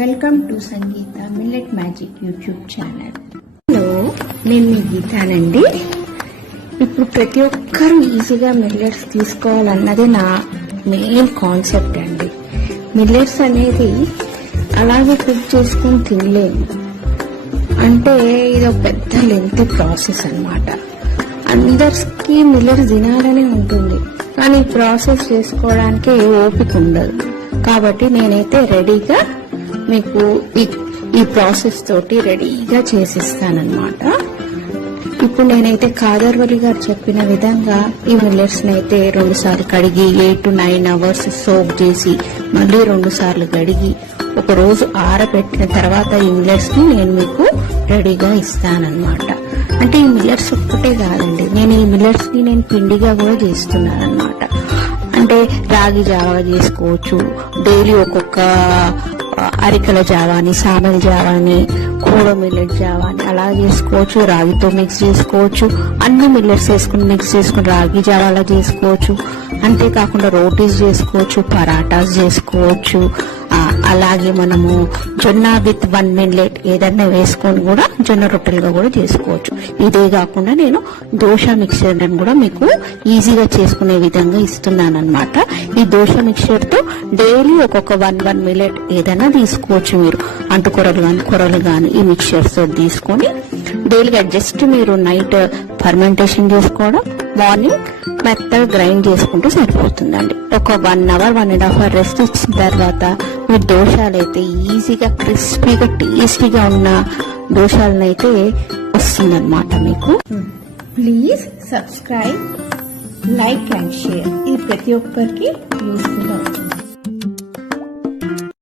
Welcome to Sangeetha millet magic YouTube channel. Hello, నేను మీ గీతానండి. ఇప్పుడు ప్రతి ఒక్కరూ ఈజీగా మిల్లెట్స్ తీసుకోవాలన్నది నా మెయిన్ కాన్సెప్ట్ అండి. మిల్లెట్స్ అనేది అలాగే కుక్ చేసుకుని తినలేము, అంటే ఇది ఒక పెద్ద లెంత్ ప్రాసెస్ అన్నమాట. అందరికీ మిల్లెట్స్ తినాలని ఉంటుంది, కానీ ప్రాసెస్ చేసుకోవడానికి ఓపిక ఉండదు. కాబట్టి నేనైతే రెడీగా మీకు ఈ ప్రాసెస్ తోటి రెడీగా చేసిస్తానన్నమాట. ఇప్పుడు నేనైతే కాదర్వలి గారు చెప్పిన విధంగా ఈ మిల్లెట్స్ అయితే 2 సార్లు కడిగి 8 to 9 hours సోక్ చేసి మళ్ళీ 2 సార్లు కడిగి ఒక రోజు ఆరబెట్టిన తర్వాత ఈ మిల్లెట్స్ ని నేను మీకు రెడీగా ఇస్తానన్నమాట. అంటే ఈ మిల్లెట్స్ ఒక్కటే కాదండి, నేను ఈ మిల్లెట్స్ ని నేను పిండిగా కూడా చేస్తున్నాను అన్నమాట. అంటే రాగి జావా చేసుకోవచ్చు, డైలీ ఒక్కొక్క అరికల జావాని, సామెల జావాని, కోడో మిల్లెట్ జావాని అలా చేసుకోవచ్చు. రాగితో మిక్స్ చేసుకోవచ్చు, అన్ని మిల్లెట్స్ మిక్స్ చేసుకుని రాగి జావా అలా చేసుకోవచ్చు. అంతేకాకుండా రోటీస్ చేసుకోవచ్చు, పరాటాస్ చేసుకోవచ్చు. అలాగే మనము జొన్న విత్ 1 మిల్లెట్ ఏదన్నా వేసుకొని కూడా జొన్న రొట్టెలుగా కూడా చేసుకోవచ్చు. ఇదే కాకుండా నేను దోశ మిక్చర్ అని కూడా మీకు ఈజీగా చేసుకునే విధంగా ఇస్తున్నాను అనమాట. ఈ దోశ మిక్చర్ తో డైలీ ఒక్కొక్క 1 మిల్లెట్ ఏదైనా తీసుకోవచ్చు. మీరు కొరలు కానీ ఈ మిక్చర్స్ తో తీసుకొని డైలీగా జస్ట్ మీరు నైట్ ఫర్మెంటేషన్ చేసుకోవడం, మార్నింగ్ మెత్తగా గ్రైండ్ చేసుకుంటే సరిపోతుందండి. ఒక 1 hour 1.5 hour రెస్ట్ ఇచ్చిన తర్వాత మీరు దోశలైతే ఈజీగా క్రిస్పీగా టేస్టీగా ఉన్న దోశలనైతే వస్తుందన్నమాట మీకు. Please subscribe, like and share. ఇది ప్రతి ఒక్కరికి యూస్ఫుల్ అవుతుంది.